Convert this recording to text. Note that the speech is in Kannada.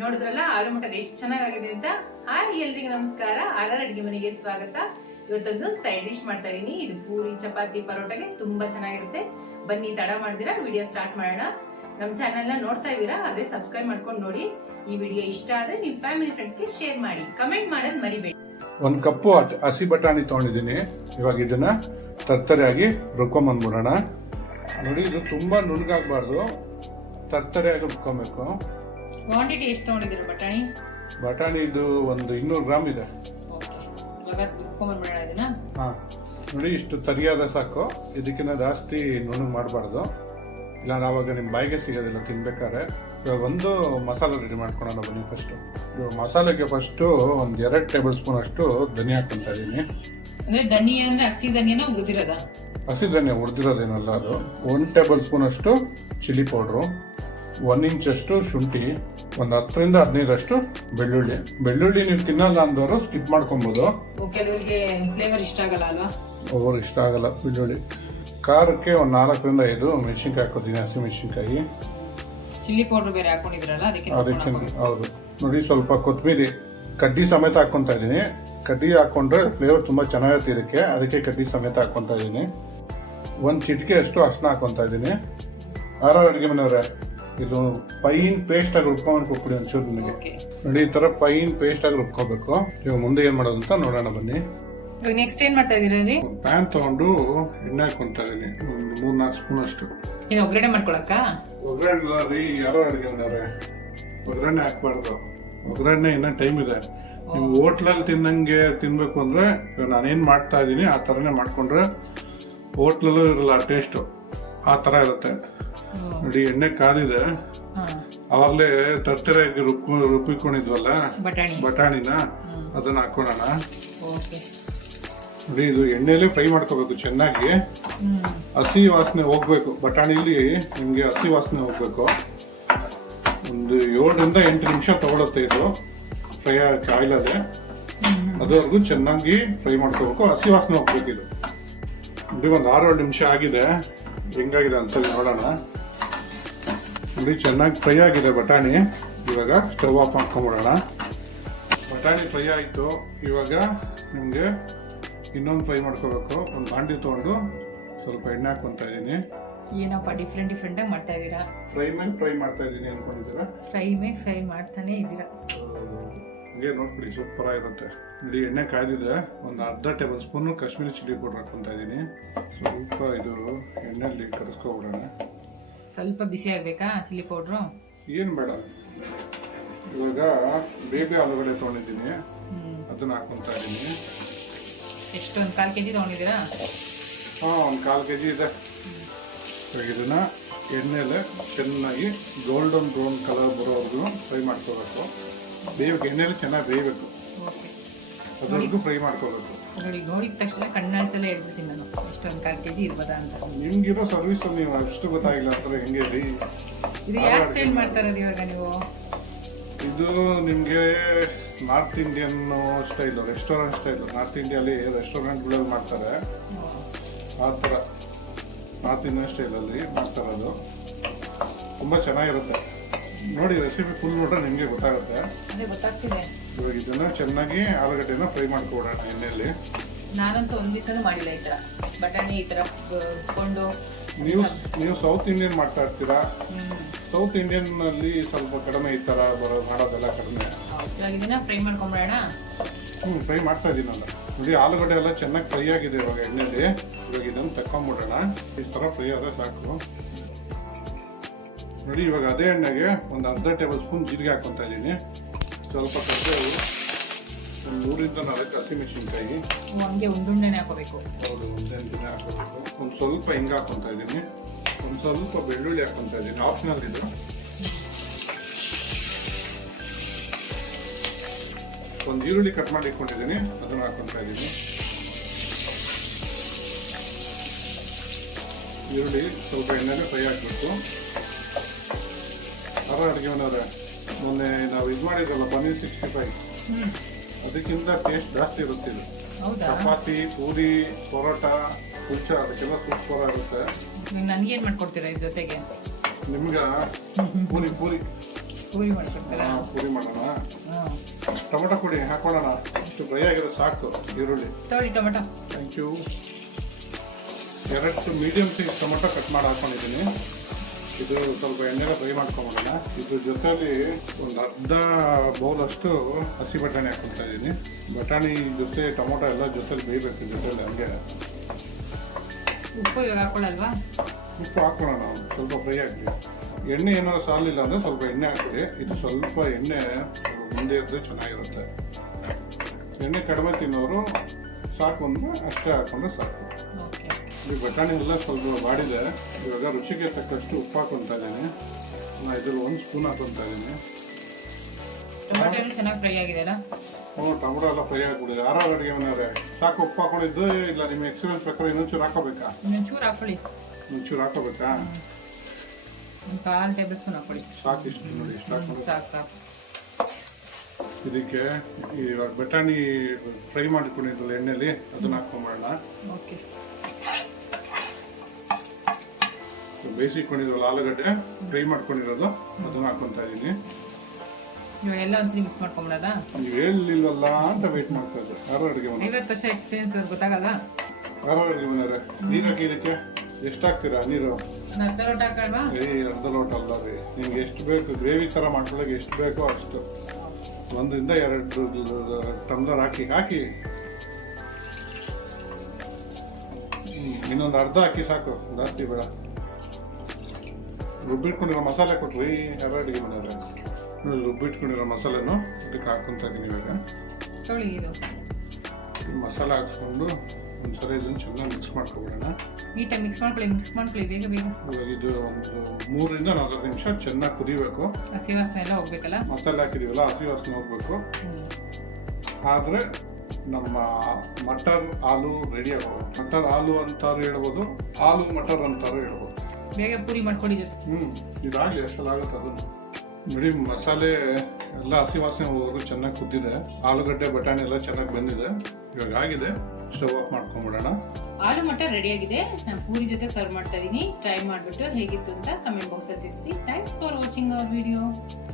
ನೋಡಿದ್ರಲ್ಲ ಆಲೂ ಮಟನ್ ಎಷ್ಟು ಚೆನ್ನಾಗಿದೆ ಅಂತ. ಹಾಯ್ ಎಲ್ರಿಗೂ ನಮಸ್ಕಾರ. ಆರ್ ಅಡಿಗೆ ಮನೆಗೆ ಸ್ವಾಗತ. ಇವತ್ತೊಂದು ಸೈಡ್ ಡಿಶ್ ಮಾಡ್ತಾ ಇದೀನಿ. ಇದು ಪೂರಿ, ಚಪಾತಿ, ಪರೋಟಾಗೆ ತುಂಬಾ ಚೆನ್ನಾಗಿರುತ್ತೆ. ಬನ್ನಿ ತಡ ಮಾಡ್ದಿರಾ ವಿಡಿಯೋ ಸ್ಟಾರ್ಟ್ ಮಾಡೋಣ. ನಮ್ಮ ಚಾನೆಲ್ ನ ನೋಡ್ತಾ ಇದ್ದೀರಾ ಆದ್ರೆ ಸಬ್ಸ್ಕ್ರೈಬ್ ಮಾಡ್ಕೊಂಡು ನೋಡಿ. ಈ ವಿಡಿಯೋ ಇಷ್ಟ ಆದ್ರೆ ನಿಮ್ಮ ಫ್ಯಾಮಿಲಿ ಫ್ರೆಂಡ್ಸ್ಗೆ ಶೇರ್ ಮಾಡಿ, ಕಮೆಂಟ್ ಮಾಡೋದು ಮರಿಬೇಡಿ. ಒಂದು ಕಪ್ಪು ಹಸಿ ಬಟಾಣಿ ತೊಗೊಂಡಿದ್ದೀನಿ. ಇವಾಗ ಇದನ್ನ ತರ್ತರಿಯಾಗಿ ರುಬ್ಕೊಂಬಂದ್ಬಿಡೋಣ. ನೋಡಿ, ಇದು ತುಂಬಾ ನುಣ್ಣಗಾಗಬಾರ್ದು, ತರ್ತರಿಯಾಗಿ ರುಬ್ಕೊಬೇಕು. ಕ್ವಾಂಟಿಟಿ ಎಷ್ಟು ತೊಗೊಂಡಿದ್ದೀರಾ ಬಟಾಣಿ? ಬಟಾಣಿ ಇದು ಒಂದು 200 ಗ್ರಾಮ್ ಇದೆ. ಇವಾಗ ರುಬ್ಕೊಂಬಂದ್ಬಿಡೋಣ ಇದನ್ನ. ನೋಡಿ, ಇಷ್ಟು ತರಿಯಾದ ಸಾಕು. ಇದಕ್ಕಿಂತ ಜಾಸ್ತಿ ನುಣ್ಣಗೆ ಮಾಡಬಾರ್ದು, ಇಲ್ಲಾಂದ್ರೆ ಆವಾಗ ನಿಮ್ಮ ಬಾಯಿಗೆ ಸಿಗೋದಿಲ್ಲ ತಿನ್ಬೇಕಾದ್ರೆ. ಇವಾಗ ಒಂದು ಮಸಾಲೆ ರೆಡಿ ಮಾಡ್ಕೊಳ್ಳೋಣ ಬನ್ನಿ. ಫಸ್ಟು ಮಸಾಲೆಗೆ ಒಂದು 2 ಟೇಬಲ್ ಸ್ಪೂನ್ ಅಷ್ಟು ಧನಿಯಾ ಹಾಕ್ಕೊಂತ ಇದ್ದೀನಿ. ಅಂದ್ರೆ ಧನಿಯಾ ಅಂದ್ರೆ ಹಸಿ ಧನಿಯಾನ ಹುರಿದಿರೋದ? ಹಸಿ ಧನಿಯಾ ಹುರಿದಿರೋದೇನಲ್ಲ ಅದು. 1 ಟೇಬಲ್ ಸ್ಪೂನ್ ಅಷ್ಟು ಚಿಲ್ಲಿ ಪೌಡ್ರು, 1 ಇಂಚ್ ಅಷ್ಟು ಶುಂಠಿ, ಒಂದು 10ರಿಂದ 15 ಬೆಳ್ಳುಳ್ಳಿ ನೀವು ತಿನ್ನಲ್ಲ ಅಂದವರು ಸ್ಕಿಪ್ ಮಾಡ್ಕೊಬೋದು. ಕೆಲವರಿಗೆ ಫ್ಲೇವರ್ ಇಷ್ಟ ಆಗಲ್ಲ ಅಲ್ವಾ? ಅವ್ರು ಇಷ್ಟ ಆಗಲ್ಲ ಬೆಳ್ಳುಳ್ಳಿ. ಖಾರಕ್ಕೆ ಒಂದು 4ರಿಂದ 5 ಮೆಣಸಿನ್ಕಾಯಿ ಹಾಕೋತೀನಿ, ಹಸಿ ಮೆಣಸಿನ್ಕಾಯಿ. ಚಿಲ್ಲಿ ಪೌಡರ್ ಬೇರೆ ಹಾಕೊಂಡಿದ್ರಲ್ಲ ಅದಕ್ಕೆ. ಹೌದು. ನೋಡಿ, ಸ್ವಲ್ಪ ಕೊತ್ತಂಬರಿ ಕಡ್ಡಿ ಸಮೇತ ಹಾಕ್ಕೊಂತ ಇದ್ದೀನಿ. ಕಡ್ಡಿ ಹಾಕೊಂಡ್ರೆ ಫ್ಲೇವರ್ ತುಂಬ ಚೆನ್ನಾಗಿರುತ್ತೆ ಇದಕ್ಕೆ, ಅದಕ್ಕೆ ಕಡ್ಡಿ ಸಮೇತ ಹಾಕ್ಕೊಂತ ಇದ್ದೀನಿ. 1 ಚಿಟಿಕೆ ಅಷ್ಟು ಅರ್ಶಿನ ಹಾಕ್ಕೊಂತ ಇದ್ದೀನಿ. ಅಡುಗೆ ಮನೆಯವ್ರೆ, ಇದು ಫೈನ್ ಪೇಸ್ಟ್ ಆಗಿ ರುಬ್ಕೊಂಡು ಕೊಟ್ಬಿಡಿ ಒಂಚೂರು ನಿಮಗೆ. ನೋಡಿ, ಈ ತರ ಫೈನ್ ಪೇಸ್ಟ್ ಆಗಿ ರುಬ್ಕೋಬೇಕು. ಇವಾಗ ಮುಂದೆ ಏನ್ ಮಾಡೋದು ಅಂತ ನೋಡೋಣ ಬನ್ನಿ. ನೆಕ್ಸ್ಟ್ ಏನ್ ಮಾಡ್ತಾ ಇದೀರಿ? ಪ್ಯಾನ್ ತಗೊಂಡು ಎಣ್ಣೆ ಹಾಕೊಂತ ಇದೀನಿ, ಒಂದು 3-4 ಸ್ಪೂನ್ ಅಷ್ಟು. ಒಗ್ಗರಣೆ ಮಾಡ್ಕೊಳಕ್ಕ? ಒಗ್ಗರಣೆ ರೀ, ಯಾರೋ ಅಡುಗೆ ಮನೆಯವ್ರೆ, ಒಗ್ಗರಣೆ ಹಾಕ್ಬಾರ್ದು. ಒಗ್ಗರಣೆ ಇನ್ನೂ ಟೈಮ್ ಇದೆ. ನೀವು ಹೋಟ್ಲಲ್ಲಿ ತಿನ್ನಂಗೆ ತಿನ್ಬೇಕು ಅಂದ್ರೆ ನಾನೇನ್ ಮಾಡ್ತಾ ಇದ್ದೀನಿ ಆ ತರನೇ ಮಾಡ್ಕೊಂಡ್ರೆ ಹೋಟ್ಲಲ್ಲೂ ಇರಲ್ಲ ಟೇಸ್ಟು, ಆ ತರ ಇರುತ್ತೆ. ನೋಡಿ, ಎಣ್ಣೆ ಕಾದಿದೆ. ಅವಾಗಲೇ ತರ್ತರಿಯಾಗಿ ರುಬ್ಬಿಕೊಂಡಿದ್ವಲ್ಲ ಬಟಾಣಿನ, ಅದನ್ನ ಹಾಕೋಣ. ನೋಡಿ, ಇದು ಎಣ್ಣೆಲೆ ಫ್ರೈ ಮಾಡ್ಕೋಬೇಕು ಚೆನ್ನಾಗಿ. ಹಸಿ ವಾಸನೆ ಹೋಗ್ಬೇಕು ಬಟಾಣಿಲಿ, ನಿಮ್ಗೆ ಹಸಿ ವಾಸನೆ ಹೋಗ್ಬೇಕು. ಒಂದು 7ರಿಂದ 8 ನಿಮಿಷ ತಗೊಳುತ್ತೆ ಇದು ಫ್ರೈ ಆಯಿಲದೆ. ಅದುವರೆಗೂ ಚೆನ್ನಾಗಿ ಫ್ರೈ ಮಾಡ್ಕೋಬೇಕು, ಹಸಿ ವಾಸನೆ ಹೋಗ್ಬೇಕು ಇದು. ನೋಡಿ, ಒಂದು 6-7 ನಿಮಿಷ ಆಗಿದೆ. ಹೆಂಗಾಗಿದೆ ಅಂತ ನೋಡೋಣ. ನೋಡಿ, ಚೆನ್ನಾಗಿ ಫ್ರೈ ಆಗಿದೆ ಬಟಾಣಿ. ಇವಾಗ ಸ್ಟವ್ ಆಫ್ ಮಾಡ್ಕೊಂಬಿಡೋಣ. ಬಟಾಣಿ ಫ್ರೈ ಆಯಿತು. ಇವಾಗ ನಿಮಗೆ ಇನ್ನೊಂದು ಫ್ರೈ ಮಾಡ್ಕೋಬೇಕು. ಒಂದು ಬಾಂಡಿ ತೊಗೊಂಡು ಸ್ವಲ್ಪ ಎಣ್ಣೆ ಹಾಕ್ಕೊಂತ ಇದ್ದೀನಿ. ಏನಪ್ಪ ಡಿಫ್ರೆಂಟ್ ಆಗಿ ಮಾಡ್ತಾ ಇದ್ದೀರಾ? ಫ್ರೈ ಮಾಡ್ತಾ ಇದ್ದೀನಿ ಅನ್ಕೊಂಡಿದ್ದೀರಾ? ಫ್ರೈ ಮಾಡ್ತಾನೆ ಇದ್ದೀರಾ? ಹಂಗೆ ನೋಡ್ಬಿಡಿ, ಸೂಪರ್ ಆಗಿರುತ್ತೆ. ನೋಡಿ, ಎಣ್ಣೆ ಕಾಯ್ದಿದೆ. ಒಂದು ಅರ್ಧ table spoon Kashmiri chilli powder ಹಾಕ್ಕೊಂತ ಇದ್ದೀನಿ. ಸ್ವಲ್ಪ ಇದು ಎಣ್ಣೆಯಲ್ಲಿ ಕರೆಸ್ಕೊಬಿಡೋಣ. ಸ್ವಲ್ಪ ಬಿಸಿ ಆಗ್ಬೇಕಾ ಚಿಲ್ಲಿ ಪೌಡ್ರು? ಏನು ಬೇಡ. ಇವಾಗ ಬೇಬಿ ಆಲೂಗಡ್ಡೆ ತೊಗೊಂಡಿದ್ದೀನಿ, ಅದನ್ನ ಹಾಕ್ಕೊಂತ ಇದ್ದೀನಿ. ಎಷ್ಟು, ಒಂದು 1/4 kg ತೊಗೊಂಡಿದ್ದೀರಾ? ಒಂದು 1/4 kg ಇದೆ. ಇವಾಗ ಇದನ್ನ ಎಣ್ಣೆಲೆ ಚೆನ್ನಾಗಿ ಗೋಲ್ಡನ್ ಬ್ರೌನ್ ಕಲರ್ ಬರೋವರೆಗೂ ಫ್ರೈ ಮಾಡ್ಕೋಬೇಕು. ಬೇಯಬೇಕು, ಎಣ್ಣೆಲಿ ಚೆನ್ನಾಗಿ ಬೇಯಬೇಕು, ಅದ್ರವರೆಗೂ ಫ್ರೈ ಮಾಡ್ಕೋಬೇಕು. ನೋಡಿದ ತಕ್ಷಣ ಕಣ್ಣಾಳ್ತಲೇ ಹೇಳ್ಬಿಡ್ತೀನಿ ನಾನು, ಎಷ್ಟು 1/4 kg ಇರ್ಬೋದಾ ಅಂತ. ನಿಮ್ಗಿರೋ ಸರ್ವಿಸ್ ನೀವು ಅಷ್ಟು ಗೊತ್ತಾಗಿಲ್ಲ ಅಂದ್ರೆ ಹೆಂಗೆ ರೀ? ಇದು ಯಾವ ಸ್ಟೈಲ್ ಮಾಡ್ತಾ ಇರೋದು ಇವಾಗ ನೀವು? ಇದು ನಿಮಗೆ north Indian style, restaurant style. North ಇಂಡಿಯಲ್ಲಿ ರೆಸ್ಟೋರೆಂಟ್ಗಳಲ್ಲಿ ಮಾಡ್ತಾರೆ, ಆ ಥರ ನಾರ್ತ್ ಇಂಡಿಯನ್ ಸ್ಟೈಲಲ್ಲಿ ಮಾಡ್ತಾರದು. ತುಂಬ ಚೆನ್ನಾಗಿರುತ್ತೆ. ನೋಡಿ, ರೆಸಿಪಿ ಫುಲ್ ನೋಡ್ರೆ ನಿಮಗೆ ಗೊತ್ತಾಗುತ್ತೆ. ಗೊತ್ತಾಗ್ತಿದೆ. ಇವಾಗ ಇದನ್ನ ಚೆನ್ನಾಗಿ ಆಲೂಗಡ್ಡೆನ ಫ್ರೈ ಮಾಡ್ಕೊಡೋಣ ಎಣ್ಣೆಯಲ್ಲಿ. ನಾನಂತೂ ಒಂದು ದಿವಸನೂ ಮಾಡಿಲ್ಲ ಈ ಥರ ಬಟಾಣಿ ಈ ಥರ ಕೊಂಡು. ನೀವು ಸೌತ್ ಇಂಡಿಯನ್ ಮಾಡ್ತಾ ಇರ್ತೀರಾ. ಸೌತ್ ಇಂಡಿಯನ್ ಅಲ್ಲಿ ಸ್ವಲ್ಪ ಕಡಿಮೆ ಈ ಥರ ಮಾಡೋದೆಲ್ಲ ಕಡಿಮೆ. ಇವಾಗ ಇದನ್ನ ಫ್ರೈ ಮಾಡ್ಕೊಂಬಿಡೋಣ. ಫ್ರೈ ಮಾಡ್ತಾ ಇದ್ದೀನಲ್ಲ. ನೋಡಿ, ಆಲೂಗಡ್ಡೆ ಎಲ್ಲ ಚೆನ್ನಾಗಿ ಫ್ರೈ ಆಗಿದೆ ಇವಾಗ ಎಣ್ಣೆಲಿ. ಇವಾಗ ಇದನ್ನು ತಕೊಂಬಿಡೋಣ. ಈ ಥರ ಫ್ರೈ ಆದರೆ ಸಾಕು. ನೋಡಿ, ಇವಾಗ ಅದೇ ಎಣ್ಣೆಗೆ ಒಂದು ಅರ್ಧ ಟೇಬಲ್ ಸ್ಪೂನ್ ಜೀರಿಗೆ ಹಾಕ್ಕೊಂತ ಇದ್ದೀನಿ. ಸ್ವಲ್ಪ ಕರಿಬೇವು, ಒಂದು 3ರಿಂದ 4 ಹಸಿಮೆಣಸಿನ್ಕಾಯಿ. ಹಂಗೆ ಉಂಡುಂಡೆನೇ ಹಾಕೋಬೇಕು? ಹೌದು, ಉಂಡೆನೇ ಹಾಕೋಬೇಕು. ಒಂದು ಸ್ವಲ್ಪ ಹಿಂಗೆ ಹಾಕ್ಕೊಂತ ಇದ್ದೀನಿ. ಒಂದು ಸ್ವಲ್ಪ ಬೆಳ್ಳುಳ್ಳಿ ಹಾಕ್ಕೊಂತ ಇದ್ದೀನಿ, ಆಪ್ಷನಲ್ ಇದು. ಒಂದು ಈರುಳ್ಳಿ ಕಟ್ ಮಾಡಿ ಇಟ್ಕೊಂಡಿದ್ದೀನಿ, ಅದನ್ನು ಹಾಕ್ಕೊಂತ ಇದ್ದೀನಿ. ಈರುಳ್ಳಿ ಸ್ವಲ್ಪ ಎಣ್ಣೆಗೆ ಫ್ರೈ ಹಾಕಬೇಕು. ಅಡುಗೆ ಮನೆಯವ್ರೆ, ಮೊನ್ನೆ ನಾವು ಇದು ಮಾಡಿದ್ರಲ್ಲ ಪನ್ನೀರ್ 65, ಅದಕ್ಕಿಂತ ಟೇಸ್ಟ್ ಜಾಸ್ತಿ ಇರುತ್ತೆ ಇದು. ಚಪಾತಿ, ಪೂರಿ, ಪರೋಟ, ಕುಚ್ಚ, ಅದಕ್ಕೆಲ್ಲ ಸೂಪರ್ ಆಗುತ್ತೆ. ನನಗೇನು ಮಾಡ್ಕೊಡ್ತೀರಾ ಇದ್ರ ಜೊತೆಗೆ? ನಿಮ್ಗೆ ಪೂರಿ ಪೂರಿ ಮಾಡ್ಕೊಡ್ತಾರಾ? ಪೂರಿ ಮಾಡೋಣ. ಟೊಮೆಟೊ ಪುಡಿ ಹಾಕೊಳ್ಳೋಣ. ಇಷ್ಟು ಫ್ರೈ ಆಗಿರೋ ಸಾಕು. ಈರುಳ್ಳಿ ತೊಳಿ tomato. Thank you. 2 medium size tomato cut ಮಾಡಿ ಹಾಕೊಂಡಿದ್ದೀನಿ. ಇದು ಸ್ವಲ್ಪ ಎಣ್ಣೆಲ್ಲ ಫ್ರೈ ಮಾಡ್ಕೊಂಬಿಡೋಣ. ಇದ್ರ ಜೊತೆಲಿ ಒಂದು ಅರ್ಧ ಬೌಲಷ್ಟು ಹಸಿ ಬಟಾಣಿ ಹಾಕೊಳ್ತಾ ಇದ್ದೀನಿ. ಬಟಾಣಿ ಜೊತೆ ಟೊಮೊಟೊ ಎಲ್ಲ ಜೊತೆಲಿ ಬೇಯಬೇಕು ಜೊತೆಲಿ. ಹಂಗೆ ಉಪ್ಪು ಇವಾಗ ಹಾಕೊಳ್ಳಲ್ವಾ? ಉಪ್ಪು ಹಾಕೊಳ್ಳೋಣ. ಸ್ವಲ್ಪ ಫ್ರೈ ಆಗಲಿ. ಎಣ್ಣೆ ಏನಾದ್ರು ಸಾಲಿಲ್ಲ ಅಂದರೆ ಸ್ವಲ್ಪ ಎಣ್ಣೆ ಹಾಕಿದೆ. ಇದು ಸ್ವಲ್ಪ ಎಣ್ಣೆ ಮುಂದೆ ಇದ್ರೆ ಚೆನ್ನಾಗಿರುತ್ತೆ. ಎಣ್ಣೆ ಕಡಿಮೆ ತಿನ್ನೋರು ಸಾಕು ಅಂದ್ರೆ ಅಷ್ಟೇ ಹಾಕೊಂಡ್ರೆ ಸಾಕು. ಈ ಬಟಾಣಿ ಎಲ್ಲ ಸ್ವಲ್ಪ ಬಾಡಿದೆ. ಇವಾಗ ರುಚಿಗೆ ತಕ್ಕಷ್ಟು ಉಪ್ಪು ಹಾಕೊತಾ ಇದ್ದೀನಿ. ನಾನು ಇದ್ರಲ್ಲಿ 1 ಸ್ಪೂನ್ ಹಾಕೊತಾ ಇದ್ದೀನಿ. ಟೊಮೆಟೊ ಚೆನ್ನಾಗಿ ಫ್ರೈ ಆಗಿದೆ ಅಲ್ಲ? ಟೊಮೆಟೊ ಎಲ್ಲ ಫ್ರೈ ಆಗಿಬಿಡಿದೆ. ಯಾರು ಅಡುಗೆ ಮನೆಯವರೇ ಸಾಕು ಉಪ್ಪು ಹಾಕೊಂಡಿದ್ದು ಇಲ್ಲ ನಿಮ್ಮ ಎಕ್ಸ್ಪೀರಿಯನ್ಸ್ ಪ್ರಕಾರ ಇನ್ನೊಂಚೂರು ಹಾಕೋಬೇಕಾ? ಇನ್ನೊಂಚೂರು ಹಾಕೊಳ್ಳಿ. ಒಂಚೂರು ಹಾಕೋಬೇಕಾ? 1/4 ಟೇಬಲ್ ಸ್ಪೂನ್ ಹಾಕೊಳ್ಳಿ. ಸಾಕು. ಇಷ್ಟು ನೋಡಿ, ಇಷ್ಟು ಹಾಕೊಂಡು ಸಾಕು. ಇದಕ್ಕೆ ಇವಾಗ ಬಟಾಣಿ ಫ್ರೈ ಮಾಡಿಕೊಂಡಿದ್ರಲ್ಲ ಎಣ್ಣೆಲಿ, ಅದನ್ನ ಹಾಕೊಂಡ್ಬಿಡೋಣ. ಓಕೆ. ಬೇಯಿಸಿಕೊಂಡಿದ್ರಲ್ಲ ಆಲೂಗಡ್ಡೆ ಫ್ರೈ ಮಾಡ್ಕೊಂಡಿರೋದು, ಅದನ್ನ ಹಾಕೊಂತಾ ಇದ್ದೀನಿ. ಇವಾಗ ಎಲ್ಲ ಒಂದ್ಸರಿ ಮಿಕ್ಸ್ ಮಾಡ್ಕೊಂಬಿಡೋದಾ? ನೀವು ಹೇಳಿಲ್ವಲ್ಲ ಅಂತ ವೆಯ್ಟ್ ಮಾಡ್ತಾ ಇದ್ದೆ. ಯಾರೋ ಅಡುಗೆ ಮನೆ 50 ವರ್ಷ ಎಕ್ಸ್ಪೀರಿಯನ್ಸ್ ಗೊತ್ತಾಗಲ್ಲ? ಯಾರೋ ಅಡುಗೆ ಮನೆಯವ್ರೆ. ನೀರು ಹಾಕಿ ಇದಕ್ಕೆ ಎಷ್ಟು ಹಾಕ್ತೀರಾ ನೀರು? ಅರ್ಧ ಲೋಟ ಹಾಕಲ್ವಾ? ಅರ್ಧ ಲೋಟ ಅಲ್ಲ ರೀ. ನಿಮ್ಗೆ ಎಷ್ಟು ಬೇಕು ಗ್ರೇವಿ ಥರ ಮಾಡ್ಕೊಳ್ಳೋಕೆ ಎಷ್ಟು ಬೇಕೋ ಅಷ್ಟು 1 ಇಂದ 2 ಟಮ್ಲರ್ ಹಾಕಿ ಇನ್ನೊಂದು ಅರ್ಧ ಹಾಕಿ ಸಾಕು, ಜಾಸ್ತಿ ಬೇಡ. ರುಬ್ಬಿಟ್ಕೊಂಡಿರೋ ಮಸಾಲೆ ಕೊಟ್ರಿ ಯಾರೋ ಅಡುಗೆ ಮನೆಯವ್ರೆ. ರುಬ್ಬಿಟ್ಕೊಂಡಿರೋ ಮಸಾಲೆನೂ ಇದಕ್ಕೆ ಹಾಕ್ಕೊತಾ ಇದ್ದೀನಿ. ಇವಾಗ ತೊಳಿ ಇದು ಮಸಾಲೆ ಹಾಕ್ಸ್ಕೊಂಡು ಒಂದ್ಸರಿ ಇದನ್ನು ಚೆನ್ನಾಗಿ ಮಿಕ್ಸ್ ಮಾಡ್ಕೊಬಿಡೋಣ. ನೀಟಾಗಿ ಮಿಕ್ಸ್ ಮಾಡ್ಕೊಳ್ಳಿ ಬೇಗ. ಇವಾಗ ಇದು ಒಂದು 3 ರಿಂದ 4 ನಿಮಿಷ ಚೆನ್ನಾಗಿ ಕುದಿಬೇಕು. ಹಸಿ ವಾಸನೆ ಎಲ್ಲ ಹೋಗ್ಬೇಕಲ್ಲ? ಮಸಾಲೆ ಹಾಕಿದೀವಲ್ಲ, ಹಸಿ ವಾಸನೆ ಹೋಗ್ಬೇಕು. ಆದರೆ ನಮ್ಮ ಮಟರ್ ಆಲೂ ರೆಡಿ ಆಗೋದು. ಮಟರ್ ಆಲೂ ಅಂತಾರು ಹೇಳ್ಬೋದು, ಆಲೂ ಮಟರ್ ಅಂತಾರು ಹೇಳ್ಬೋದು. ಬೇಗ ಪೂರಿ ಮಾಡ್ಕೊಳ್ಳಿ ಜೊತೆ. ಇದಾಗಲಿ ಅಷ್ಟೆಲ್ಲ ಆಗುತ್ತೆ. ಅದನ್ನು ನೋಡಿ, ಮಸಾಲೆ ಎಲ್ಲ ಹಸಿ ವಾಸನೆ ಹೋಗೋದು ಚೆನ್ನಾಗಿ ಕುದ್ದಿದೆ. ಆಲೂಗಡ್ಡೆ ಬಟಾಣಿ ಎಲ್ಲ ಚೆನ್ನಾಗಿ ಬಂದಿದೆ. ಇವಾಗ ಆಗಿದೆ. ಸ್ಟವ್ ಆಫ್ ಮಾಡ್ಕೊಂಡ್ಬಿಡೋಣ. ಆಲೂ ಮಟರ್ ರೆಡಿ ಆಗಿದೆ. ನಾನು ಪೂರಿ ಜೊತೆ ಸರ್ವ್ ಮಾಡ್ತಾ ಇದ್ದೀನಿ. ಟ್ರೈ ಮಾಡಿಬಿಟ್ಟು ಹೇಗಿತ್ತು ಅಂತ ಕಮೆಂಟ್ ಬಾಕ್ಸ್ ಅಲ್ಲಿ ತಿಳಿಸಿ. Thanks for watching our video.